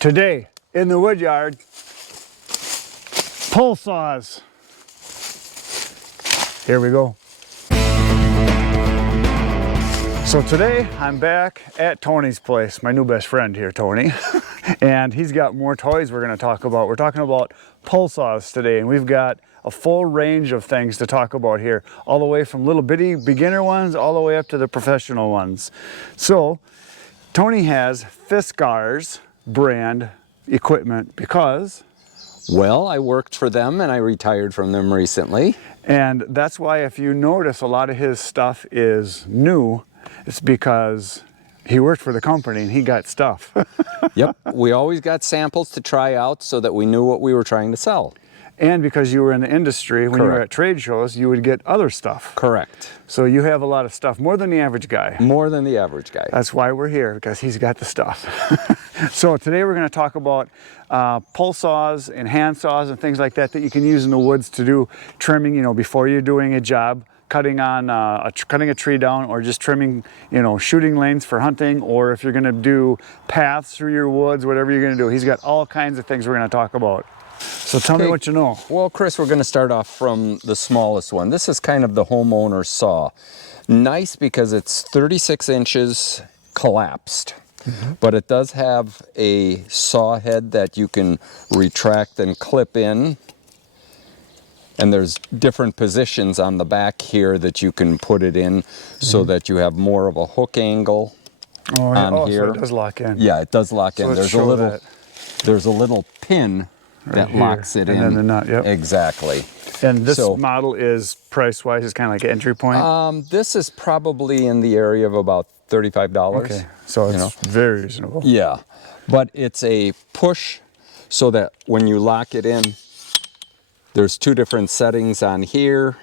Today in the wood yard, pole saws. Here we go. So today I'm back at Tony's place, my new best friend here, Tony. And he's got more toys we're going to talk about. We're talking about pole saws today, and we've got a full range of things to talk about here, all the way from little bitty beginner ones all the way up to the professional ones. So Tony has Fiskars brand equipment because, well, I worked for them and I retired from them recently. And that's why if you notice a lot of his stuff is new, it's because he worked for the company and he got stuff. Yep, we always got samples to try out so that we knew what we were trying to sell. And because you were in the industry, when you were at trade shows, you would get other stuff. Correct. So you have a lot of stuff, more than the average guy. More than the average guy. That's why we're here, because he's got the stuff. So today we're going to talk about pole saws and hand saws and things like that that you can use in the woods to do trimming, you know, before you're doing a job, cutting a tree down, or just trimming, you know, shooting lanes for hunting, or if you're going to do paths through your woods, whatever you're going to do. He's got all kinds of things we're going to talk about. So tell me what you know. Well, Chris, we're going to start off from the smallest one. This is kind of the homeowner saw. Nice because it's 36 inches collapsed, but it does have a saw head that you can retract and clip in. And there's different positions on the back here that you can put it in so that you have more of a hook angle on here. So it does lock in. Yeah, it does lock in. There's a little pin that locks it in. And then the nut, yep. Exactly. And this model is price-wise, is kind of like an entry point? This is probably in the area of about $35. Okay, so it's very reasonable. Yeah, but it's a push so that when you lock it in, there's two different settings on here,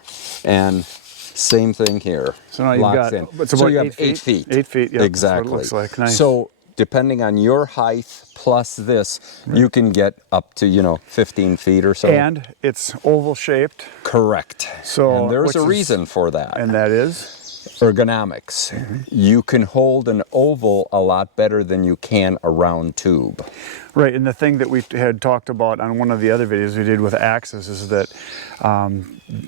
and same thing here. So now you've got, it's about so you have 8 feet. 8 feet, yeah. Exactly. That's what it looks like. Nice. So depending on your height plus this, you can get up to, you know, 15 feet or so. And it's oval shaped. Correct. So and there's a reason for that. And that is? Ergonomics. You can hold an oval a lot better than you can a round tube. Right, and the thing that we had talked about on one of the other videos we did with axes is that,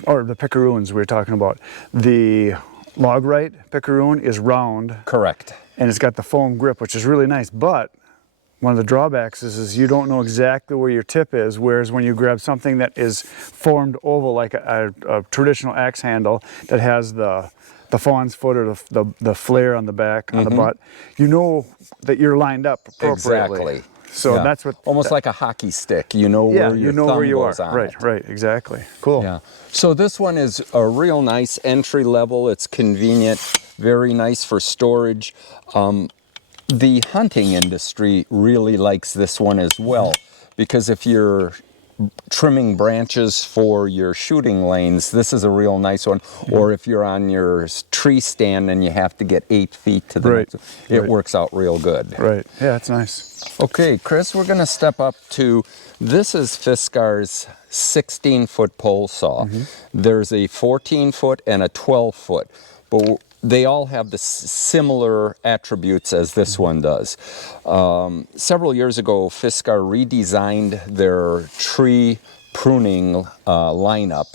or the pickaroons we were talking about, the log-right pickaroon is round. Correct. And it's got the foam grip, which is really nice, but one of the drawbacks is you don't know exactly where your tip is, whereas when you grab something that is formed oval, like a traditional axe handle that has the fawn's foot or the flare on the back, on the butt, you know that you're lined up appropriately. Exactly. So that's what... Almost like a hockey stick. You know where your thumb goes on it. Right, exactly. Cool. Yeah. So this one is a real nice entry level. It's convenient, very nice for storage. The hunting industry really likes this one as well, because if you're trimming branches for your shooting lanes, this is a real nice one. Or if you're on your tree stand and you have to get 8 feet to the next, it works out real good. Right, yeah, it's nice. Okay, Chris, we're gonna step up to, this is Fiskars' 16-foot pole saw. There's a 14-foot and a 12-foot, but they all have the similar attributes as this one does. Several years ago, Fiskars redesigned their tree pruning lineup,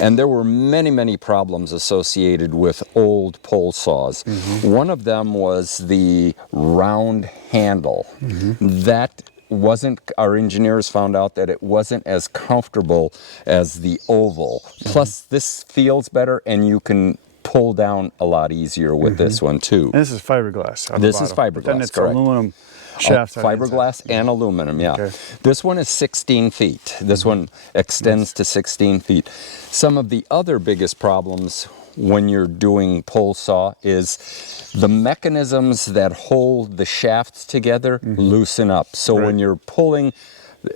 and there were many problems associated with old pole saws. One of them was the round handle. That wasn't, our engineers found out that it wasn't as comfortable as the oval. Plus, this feels better, and you can pull down a lot easier with this one too. And this is fiberglass. This is fiberglass, then it's correct. aluminum shafts. Fiberglass and aluminum, yeah. Okay. This one is 16 feet. This one extends to 16 feet. Some of the other biggest problems when you're doing pole saw is the mechanisms that hold the shafts together loosen up. So when you're pulling,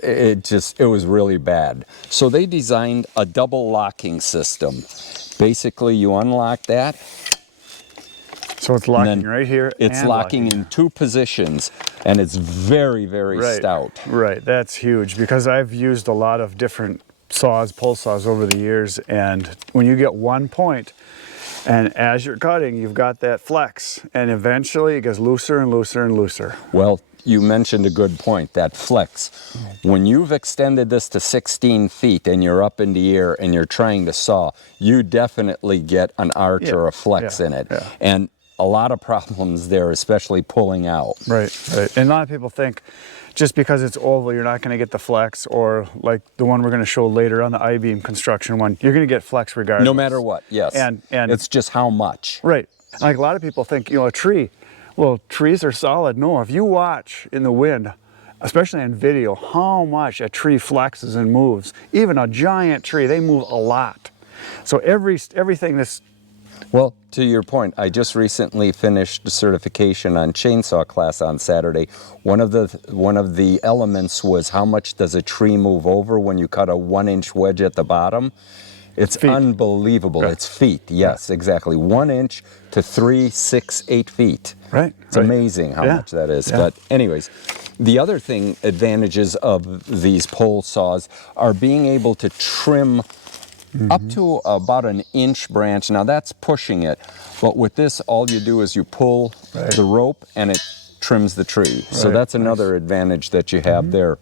it was really bad. So they designed a double locking system. Basically, you unlock that. So it's locking right here. It's locking in two positions, and it's very stout. Right, that's huge, because I've used a lot of different saws, pole saws over the years, and when you get one point, and as you're cutting, you've got that flex, and eventually it gets looser and looser and looser. Well, you mentioned a good point, that flex. When you've extended this to 16 feet and you're up in the air and you're trying to saw, you definitely get an arch or a flex in it. Yeah. And a lot of problems there, especially pulling out. Right, right. And a lot of people think just because it's oval, you're not going to get the flex, or like the one we're going to show later on the I-beam construction one, you're going to get flex regardless. No matter what, yes. And it's just how much. Right. Like a lot of people think, you know, a tree, well, trees are solid. No, if you watch in the wind, especially on video, how much a tree flexes and moves. Even a giant tree, they move a lot. So everything that's... Well, to your point, I just recently finished certification on chainsaw class on Saturday. One of the elements was how much does a tree move over when you cut a 1-inch wedge at the bottom. It's feet. Unbelievable. Yeah. It's feet. Yes, exactly. 1 inch to 3, 6, 8 feet. Right. It's amazing how much that is. Yeah. But anyways, the other thing, advantages of these pole saws are being able to trim up to about an inch branch. Now that's pushing it, but with this, all you do is you pull the rope and it trims the tree. So that's another advantage that you have there.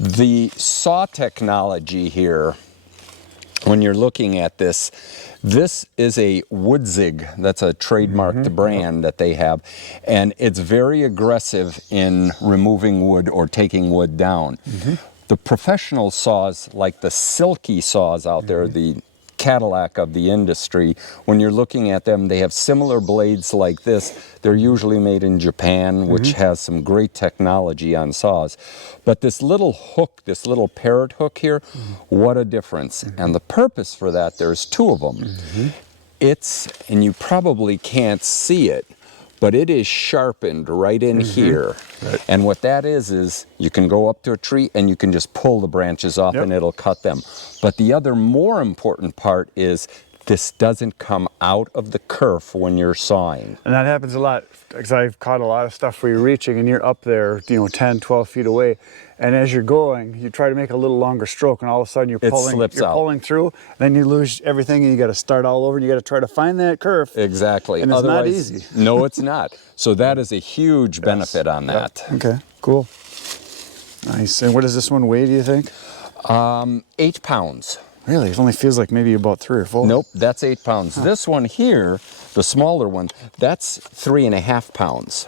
The saw technology here, when you're looking at this, this is a Woodzig. That's a trademarked brand that they have, and it's very aggressive in removing wood or taking wood down. The professional saws, like the Silky Saws out there, the Cadillac of the industry, when you're looking at them, they have similar blades like this. They're usually made in Japan, which has some great technology on saws. But this little hook, this little parrot hook here, what a difference. And the purpose for that, there's 2 of them. It's, and you probably can't see it, but it is sharpened right in here. And what that is you can go up to a tree and you can just pull the branches off and it'll cut them. But the other more important part is this doesn't come out of the kerf when you're sawing. And that happens a lot, because I've caught a lot of stuff where you're reaching and you're up there, you know, 10, 12 feet away. And as you're going, you try to make a little longer stroke, and all of a sudden you're pulling through, then you lose everything and you got to start all over, and you got to try to find that kerf. Exactly. And it's not easy. No, it's not. So that is a huge benefit on that. Okay, cool. Nice. And what does this one weigh, do you think? 8 pounds. Really? It only feels like maybe about 3 or 4. Nope, that's 8 pounds. This one here, the smaller one, that's 3.5 pounds.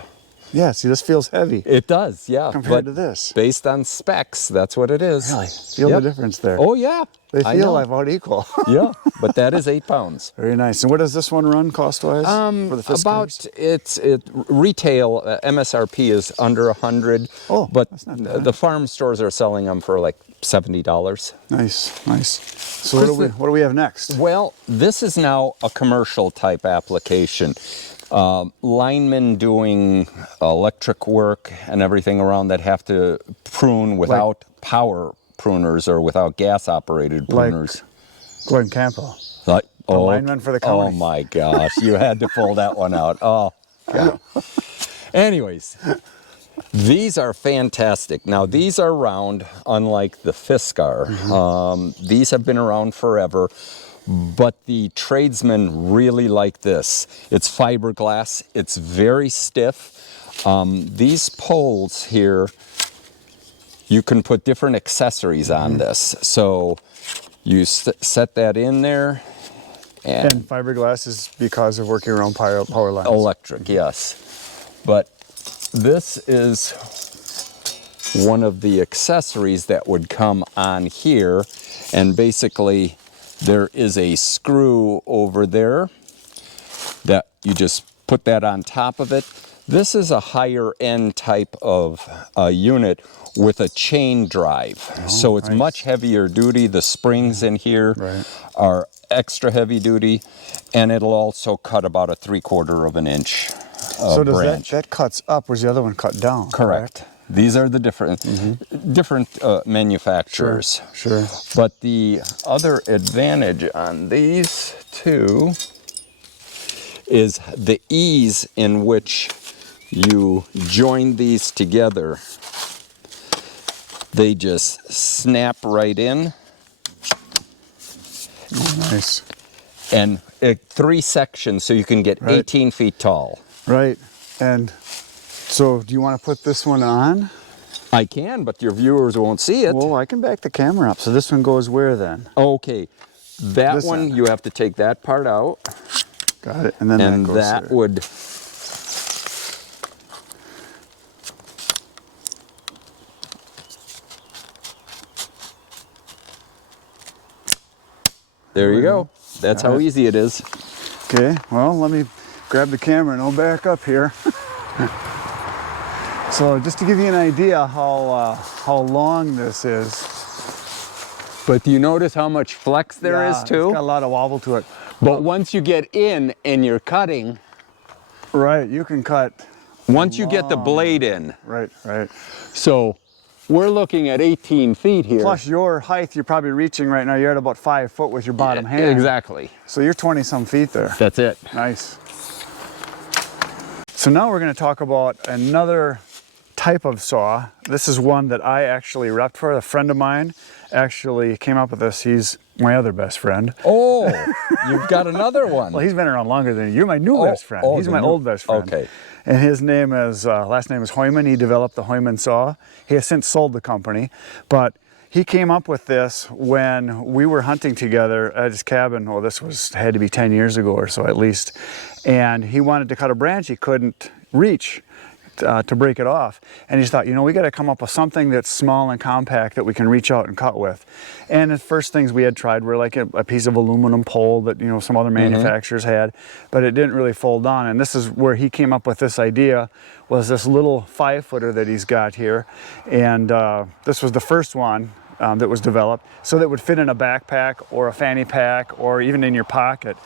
Yeah, see, this feels heavy. It does, yeah. Compared to this. Based on specs, that's what it is. Really? Feel the difference there. Oh, yeah. They feel about equal. Yeah, but that is 8 pounds. Very nice. And what does this one run cost-wise for the Fiskars? About retail MSRP is under 100. Oh, but that's not bad. the farm stores are selling them for like $70. Nice, nice. So what do we have next? Well, this is now a commercial type application. Linemen doing electric work and everything around that have to prune without power pruners or without gas operated pruners. Glenn Campbell. Like, The lineman for the county. Oh my gosh, you had to pull that one out. Oh, God. Anyways, these are fantastic. Now, these are round, unlike the Fiskar. These have been around forever, but the tradesmen really like this. It's fiberglass. It's very stiff. These poles here, you can put different accessories on this. So you set that in there. And fiberglass is because of working around power lines. Electric, yes. But this is one of the accessories that would come on here, and basically there is a screw over there that you just put that on top of it. This is a higher end type of unit with a chain drive. So it's much heavier duty. The springs in here are extra heavy duty, and it'll also cut about a 3/4 of an inch. So does that cuts up, whereas the other one cut down? Correct. These are the different manufacturers. Sure. But the other advantage on these two is the ease in which you join these together. They just snap right in. Nice. And 3 sections, so you can get 18 feet tall. Right. And So do you want to put this one on? I can, but your viewers won't see it. Well, I can back the camera up. So this one goes where then? Okay, that This one, end. you have to take that part out. Got it. And then And that goes that there. would... There you go. That's how easy it is. Okay, well, let me grab the camera and I'll back up here. So just to give you an idea how long this is. But do you notice how much flex there is It's too? got a lot of wobble to it. But once you get in and you're cutting, Right, you can cut. once you get the blade in, Right, right. so we're looking at 18 feet here. Plus your height, you're probably reaching right now, you're at about 5 foot with your bottom hand. Exactly. So you're 20 some feet there. That's it. Nice. So now we're going to talk about another type of saw. This is one that I actually repped for. A friend of mine actually came up with this. He's my other best friend. Oh, you've got another one. Well, he's been around longer than you. You're my new best friend. He's the my new- old best friend. Okay. And his name is, last name is Hoyman. He developed the Hoymen Saw. He has since sold the company, but he came up with this when we were hunting together at his cabin. Oh, had to be 10 years ago or so at least. And he wanted to cut a branch he couldn't reach to break it off. And he just thought, you know, we got to come up with something that's small and compact that we can reach out and cut with. And the first things we had tried were like a piece of aluminum pole that, you know, some other manufacturers had, but it didn't really fold on. And this is where he came up with this idea, was this little 5-footer that he's got here. And this was the first one that was developed, so that it would fit in a backpack or a fanny pack or even in your pocket.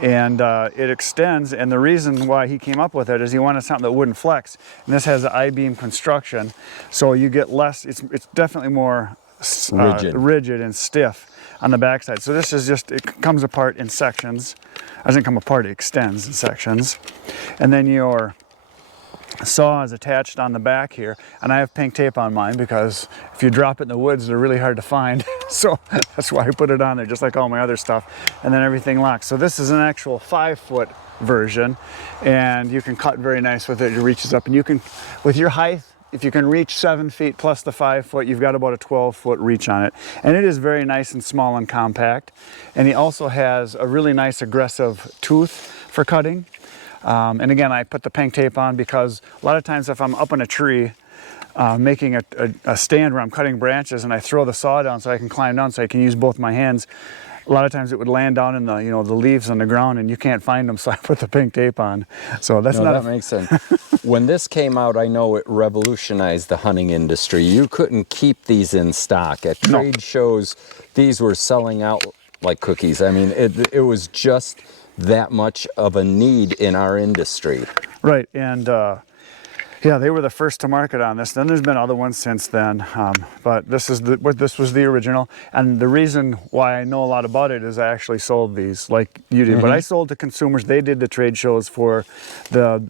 And it extends, and the reason why he came up with it is he wanted something that wouldn't flex. And this has an I-beam construction, so you get less, it's definitely more rigid and stiff on the backside. So this is just, it comes apart in sections. It doesn't come apart, it extends in sections. And then your saw is attached on the back here, and I have pink tape on mine because if you drop it in the woods, they're really hard to find. So that's why I put it on there, just like all my other stuff. And then everything locks. So this is an actual 5-foot version, and you can cut very nice with it. It reaches up, and you can, with your height, if you can reach 7 feet plus the 5 foot, you've got about a 12-foot reach on it. And it is very nice and small and compact. And he also has a really nice aggressive tooth for cutting. And again, I put the pink tape on because a lot of times if I'm up in a tree making a stand where I'm cutting branches and I throw the saw down so I can climb down so I can use both my hands, a lot of times it would land down in the, you know, the leaves on the ground and you can't find them, so I put the pink tape on. So that's that makes sense. When this came out, I know it revolutionized the hunting industry. You couldn't keep these in stock. At trade shows, these were selling out like cookies. I mean, it was just that much of a need in our industry. Right, and yeah, they were the first to market on this. Then there's been other ones since then, but this was the original. And the reason why I know a lot about it is I actually sold these, like you did. But I sold to consumers. They did the trade shows for the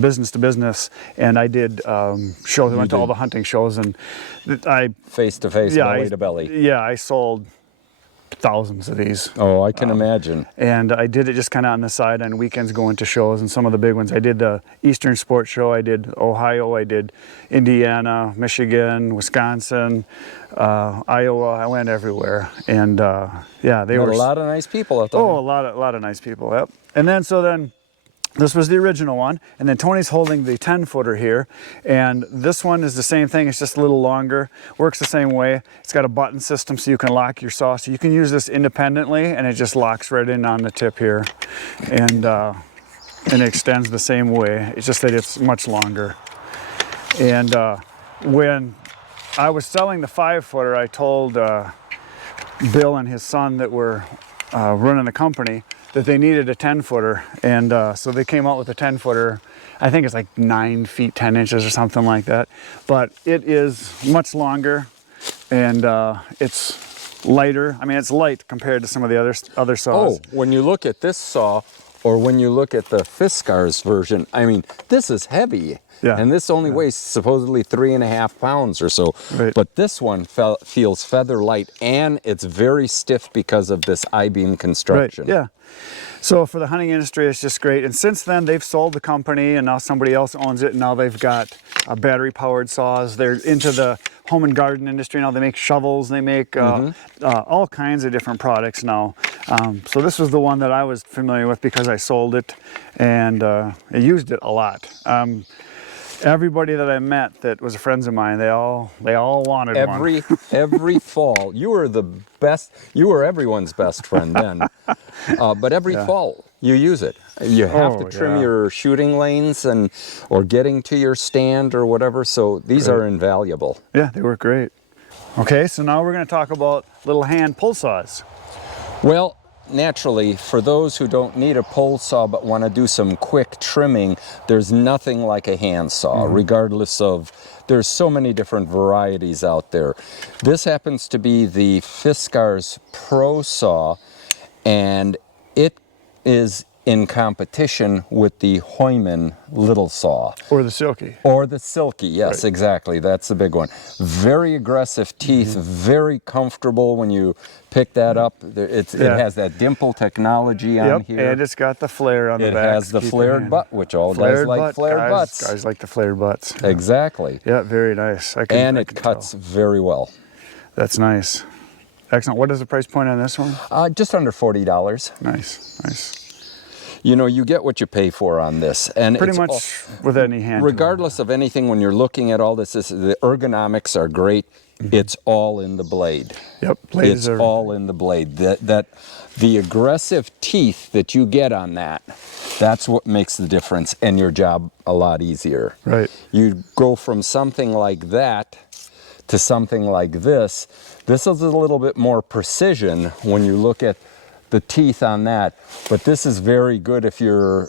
business to business, and I did shows. I went to all the hunting shows, and I face to face, belly to belly. Yeah, I sold thousands of these. Oh, I can imagine. And I did it just kind of on the side on weekends going to shows, and some of the big ones. I did the Eastern Sports Show, I did Ohio, I did Indiana, Michigan, Wisconsin, Iowa. I went everywhere. And yeah, they were a lot of nice people out there. Oh, a lot of nice people, yep. And then this was the original one, and then Tony's holding the 10-footer here, and this one is the same thing, it's just a little longer, works the same way. It's got a button system so you can lock your saw, so you can use this independently, and it just locks right in on the tip here, and it extends the same way. It's just that it's much longer. And when I was selling the 5-footer, I told Bill and his son that were running the company that they needed a 10-footer, and so they came out with a 10-footer. I think it's like 9 feet 10 inches or something like that, but it is much longer, and it's lighter. I mean, it's light compared to some of the other saws. Oh, when you look at this saw, or when you look at the Fiskars version, I mean, this is heavy. Yeah. And this only weighs supposedly 3.5 pounds or so. Right. But this one feels feather light, and it's very stiff because of this I-beam construction. Right, yeah. So for the hunting industry, it's just great. And since then, they've sold the company, and now somebody else owns it. And now they've got battery-powered saws. They're into the home and garden industry now. They make shovels. They make all kinds of different products now. So this was the one that I was familiar with because I sold it, and I used it a lot. Everybody that I met that was friends of mine, they all wanted one. Every fall, you were the best. You were everyone's best friend then. But every fall, you use it. You have to trim your shooting lanes or getting to your stand or whatever. So these are invaluable. Yeah, they work great. Okay, so now we're going to talk about little hand pull saws. Well, naturally, for those who don't need a pole saw but want to do some quick trimming, there's nothing like a hand saw, regardless of, there's so many different varieties out there. This happens to be the Fiskars Pro Saw, and it is in competition with the Hoymen little saw. Or the Silky. Or the Silky, yes, exactly. That's the big one. Very aggressive teeth, very comfortable when you pick that up. It has that dimple technology on here. And it's got the flare on the back. It has the flared butt, which all guys like flared butts. Guys like the flared butts. Exactly. Yeah, very nice. And it cuts very well. That's nice. Excellent. What is the price point on this one? Just under $40. Nice, nice. You know, you get what you pay for on this. And pretty much with any hand. Regardless of anything, when you're looking at all this, the ergonomics are great. It's all in the blade. Yep, it's all in the blade. The aggressive teeth that you get on that's what makes the difference, and your job a lot easier. Right. You go from something like that to something like this. This is a little bit more precision when you look at the teeth on that, but this is very good if you're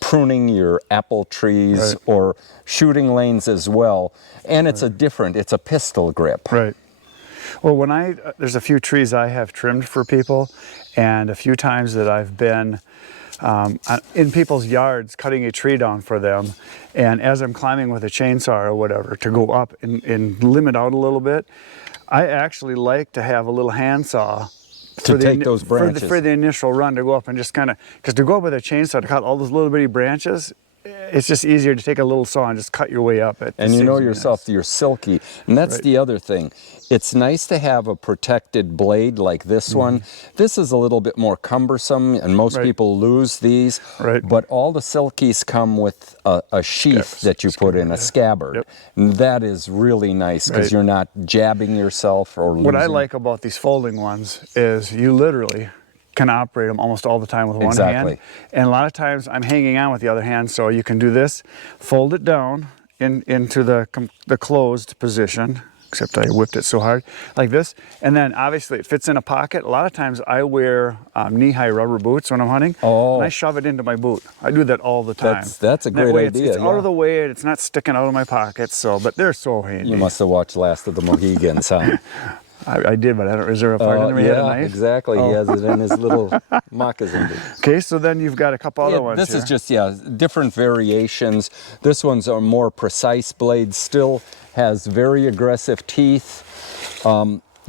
pruning your apple trees or shooting lanes as well. And it's it's a pistol grip. Right. Well, there's a few trees I have trimmed for people, and a few times that I've been in people's yards cutting a tree down for them, and as I'm climbing with a chainsaw or whatever to go up and limit out a little bit, I actually like to have a little handsaw to take those branches. For the initial run, to go up and just kind of, because to go up with a chainsaw to cut all those little bitty branches, it's just easier to take a little saw and just cut your way up. And you know yourself, you're Silky. And that's the other thing. It's nice to have a protected blade like this one. This is a little bit more cumbersome, and most people lose these. But all the Silkies come with a sheath that you put in, a scabbard. And that is really nice because you're not jabbing yourself or losing. What I like about these folding ones is you literally can operate them almost all the time with one hand. And a lot of times I'm hanging on with the other hand, so you can do this, fold it down into the closed position, except I whipped it so hard, like this. And then obviously it fits in a pocket. A lot of times I wear knee-high rubber boots when I'm hunting, and I shove it into my boot. I do that all the time. That's a great idea. It's out of the way, and it's not sticking out of my pockets, but they're so handy. You must have watched Last of the Mohegans, huh? I did, but I don't reserve a part in there. He had a knife. Exactly. He has it in his little moccasin. Okay, so then you've got a couple other ones This here. is just, different variations. This one's a more precise blade, still has very aggressive teeth.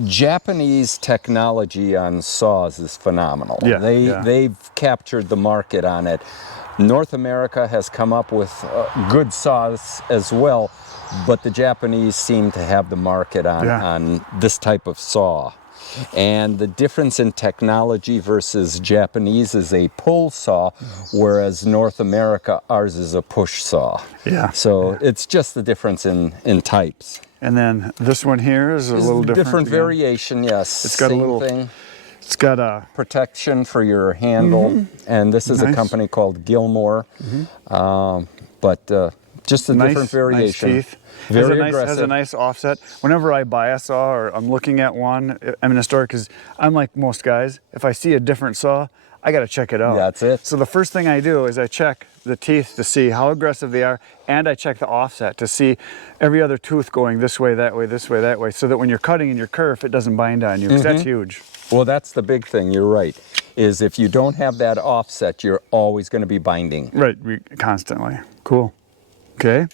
Japanese technology on saws is phenomenal. They've captured the market on it. North America has come up with good saws as well, but the Japanese seem to have the market on this type of saw. And the difference in technology versus Japanese is a pull saw, whereas North America, ours is a push saw. So it's just the difference in types. And then this one here is a little different. Different variation, yes. It's got a little thing. It's got a protection for your handle, and this is a company called Gilmore. Just a different variation. Nice teeth. Very aggressive. Has a nice offset. Whenever I buy a saw or I'm looking at one, I'm in a store, because I'm like most guys, if I see a different saw, I got to check it out. That's it. So the first thing I do is I check the teeth to see how aggressive they are, and I check the offset to see every other tooth going this way, that way, this way, that way, so that when you're cutting in your kerf, it doesn't bind on you, because that's huge. Well, that's the big thing, you're right, is if you don't have that offset, you're always going to be binding. Right, constantly. Cool. Okay,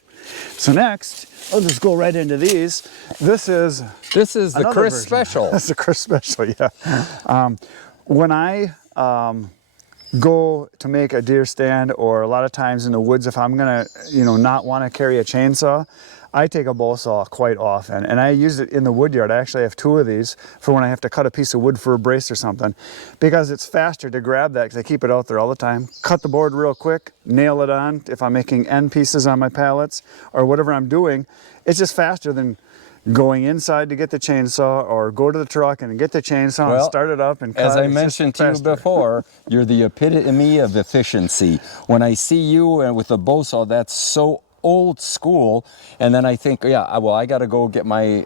so next, I'll just go right into these. This is the Chris version. Special. That's the Chris Special, yeah. When I go to make a deer stand, or a lot of times in the woods, if I'm gonna, you know, not want to carry a chainsaw, I take a bow saw quite often, and I use it in the wood yard. I actually have 2 of these for when I have to cut a piece of wood for a brace or something, because it's faster to grab that because I keep it out there all the time. Cut the board real quick, nail it on if I'm making end pieces on my pallets or whatever I'm doing. It's just faster than going inside to get the chainsaw, or go to the truck and get the chainsaw and start it up and cut. As I It's mentioned just to you faster. before, you're the epitome of efficiency. When I see you with a bow saw, that's so old school, and then I think, yeah, well, I got to go get my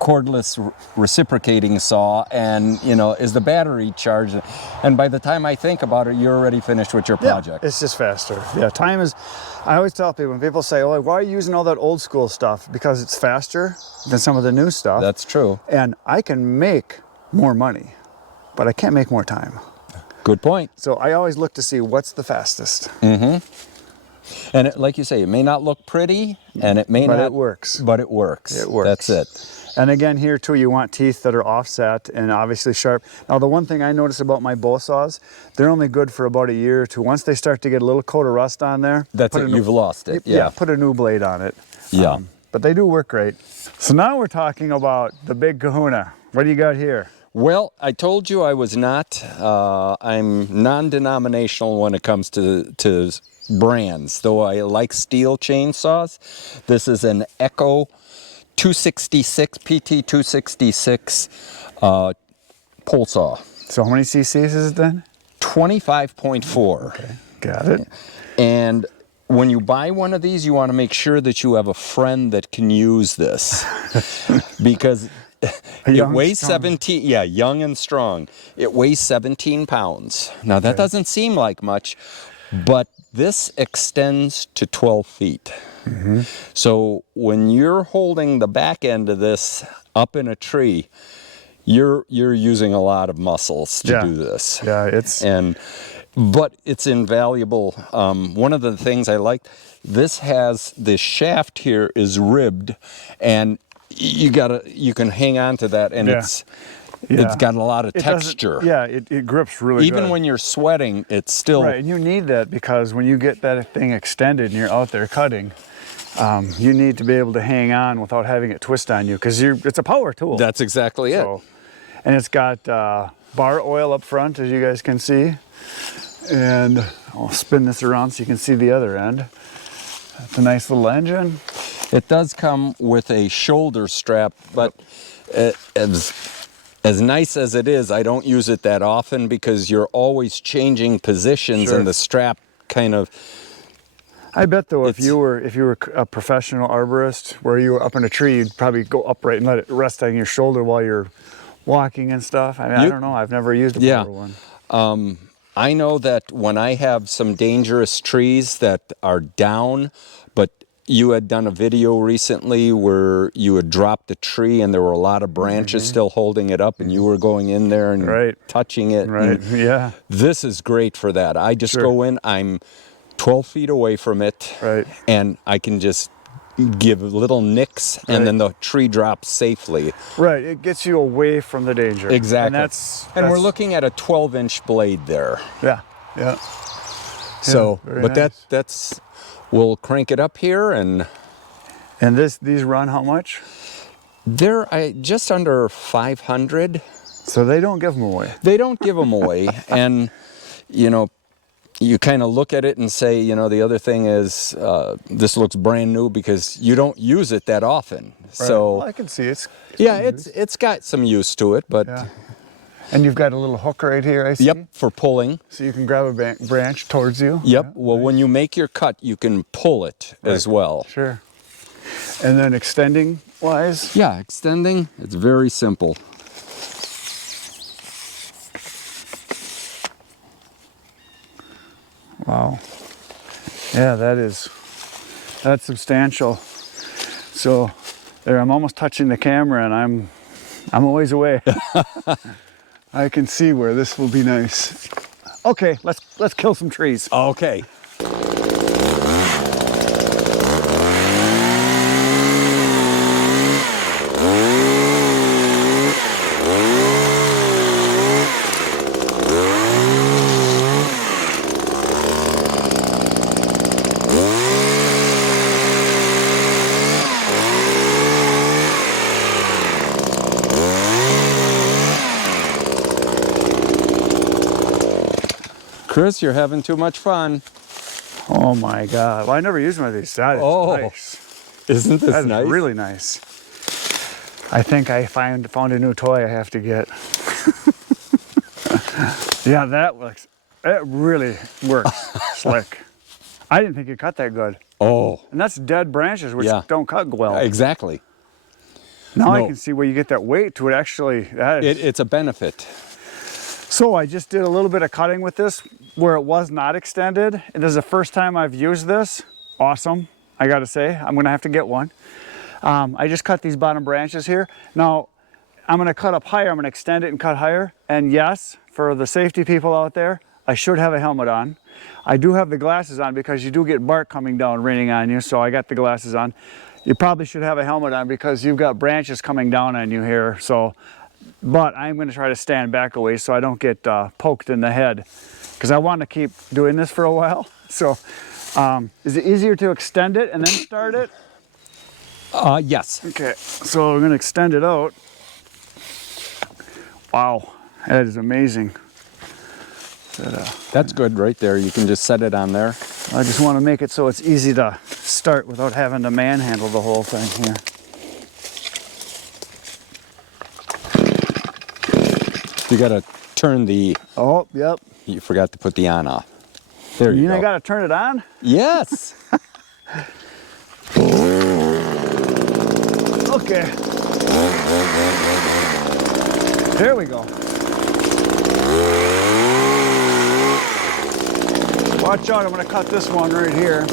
cordless reciprocating saw, and you know, is the battery charged? And by the time I think about it, you're already finished with your project. Yeah, it's just faster. Yeah, time is, I always tell people, when people say, oh, why are you using all that old school stuff? Because it's faster than some of the new stuff. That's true. And I can make more money, but I can't make more time. Good point. So I always look to see what's the fastest. Mm-hmm. And like you say, it may not look pretty, and it may not. But it works. But it works. It works. That's it. And again, here too, you want teeth that are offset and obviously sharp. Now, the one thing I notice about my bow saws, they're only good for about a year or 2. Once they start to get a little coat of rust on there, That's it. You've lost it. Yeah. Put a new blade on it. Yeah. But they do work great. So now we're talking about the big kahuna. What do you got here? Well, I told you I was not. I'm non-denominational when it comes to brands, though I like steel chainsaws. This is an Echo 266, PT 266 pole saw. So how many cc's is it then? 25.4. Okay, got it. And when you buy one of these, you want to make sure that you have a friend that can use this, because it weighs 17, yeah, young and strong. It weighs 17 pounds. Now that doesn't seem like much, but this extends to 12 feet. Mm-hmm. So when you're holding the back end of this up in a tree, you're using a lot of muscles to do this. Yeah, but it's invaluable. One of the things I like, this shaft here is ribbed, and you can hang on to that, and it's got a lot of texture. Yeah, it grips really good. Even when you're sweating, it's still... Right, and you need that, because when you get that thing extended and you're out there cutting, you need to be able to hang on without having it twist on you, because it's a power tool. That's exactly it. And it's got bar oil up front, as you guys can see. And I'll spin this around so you can see the other end. That's a nice little engine. It does come with a shoulder strap, but as nice as it is, I don't use it that often, because you're always changing positions, and the strap kind of... I bet though, if you were a professional arborist, where you were up in a tree, you'd probably go upright and let it rest on your shoulder while you're walking and stuff. I mean, I don't know. I've never used a power one. I know that when I have some dangerous trees that are down, but you had done a video recently where you had dropped a tree and there were a lot of branches still holding it up, and you were going in there and touching it. Right, yeah. This is great for that. I just go in, I'm 12 feet away from it, and I can just give little nicks, and then the tree drops safely. Right, it gets you away from the danger. Exactly. And we're looking at a 12-inch blade there. Yeah, yeah. So, but nice. that's we'll crank it up here, and these run how much? They're just under 500. So they don't give them away. They don't give them away, and you know, you kind of look at it and say, you know, the other thing is this looks brand new, because you don't use it that often. Right. So well, I can see it's it's got some use to it, but. Yeah. And you've got a little hook right here, I see. Yep, for pulling. So you can grab a branch towards you. Yep. Yeah, well, when you make your cut, you can pull it as well. Sure. And then extending wise? Yeah, extending, it's very simple. Wow. Yeah, that's substantial. So there, I'm almost touching the camera, and I'm a ways away. I can see where this will be nice. Okay, let's kill some trees. Okay. Chris, you're having too much fun. Oh my God. Well, I never used one of these. That is nice. Isn't this That nice? is really nice. I think I found a new toy I have to get. Yeah, that really works slick. I didn't think it cut that good. Oh. And that's dead branches, which don't cut well. Exactly. Now I can see where you get that weight to it. Actually, It's a benefit. So I just did a little bit of cutting with this where it was not extended. This is the first time I've used this. Awesome, I gotta say. I'm gonna have to get one. I just cut these bottom branches here. Now, I'm gonna cut up higher. I'm gonna extend it and cut higher. And yes, for the safety people out there, I should have a helmet on. I do have the glasses on because you do get bark coming down, raining on you, so I got the glasses on. You probably should have a helmet on because you've got branches coming down on you here. So, but I'm gonna try to stand back a ways so I don't get poked in the head because I want to keep doing this for a while. So, is it easier to extend it and then start it? Yes. Okay, so we're gonna extend it out. Wow, that is amazing. That's good right there. You can just set it on there. I just want to make it so it's easy to start without having to manhandle the whole thing here. You gotta turn the... Oh, yep. You forgot to put the on off. There you go. I gotta turn it on? Yes. Okay. There we go. Watch out, I'm gonna cut this one right here.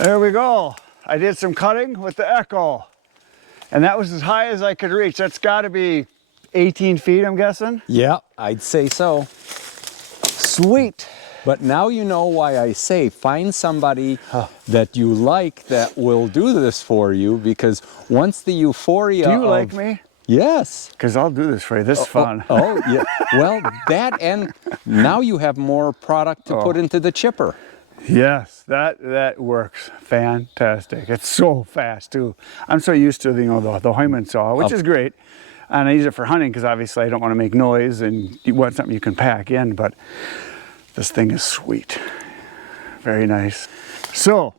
There we go. I did some cutting with the Echo. And that was as high as I could reach. That's gotta be 18 feet, I'm guessing. Yeah, I'd say so. Sweet. But now you know why I say find somebody that you like that will do this for you, because once the euphoria Do you like me? Yes. Because I'll do this for you. This is fun. Oh, yeah. Well, that, and now you have more product to put into the chipper. Yes, that works fantastic. It's so fast too. I'm so used to the Hoymen Saw, which is great, and I use it for hunting because obviously I don't want to make noise and you want something you can pack in. But this thing is sweet, very nice. So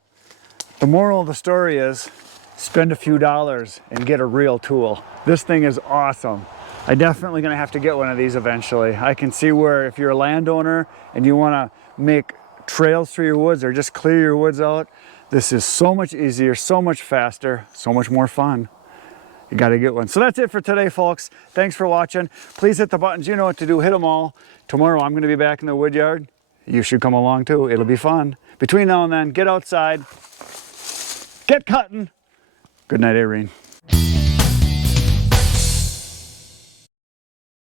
the moral of the story is, spend a few dollars and get a real tool. This thing is awesome. I'm definitely gonna have to get one of these eventually. I can see where if you're a landowner and you want to make trails through your woods or just clear your woods out, this is so much easier, so much faster, so much more fun. You got to get one. So that's it for today, folks. Thanks for watching. Please hit the buttons. You know what to do. Hit them all. Tomorrow I'm going to be back in the wood yard. You should come along too. It'll be fun. Between now and then, get outside, get cutting. Good night, Irene.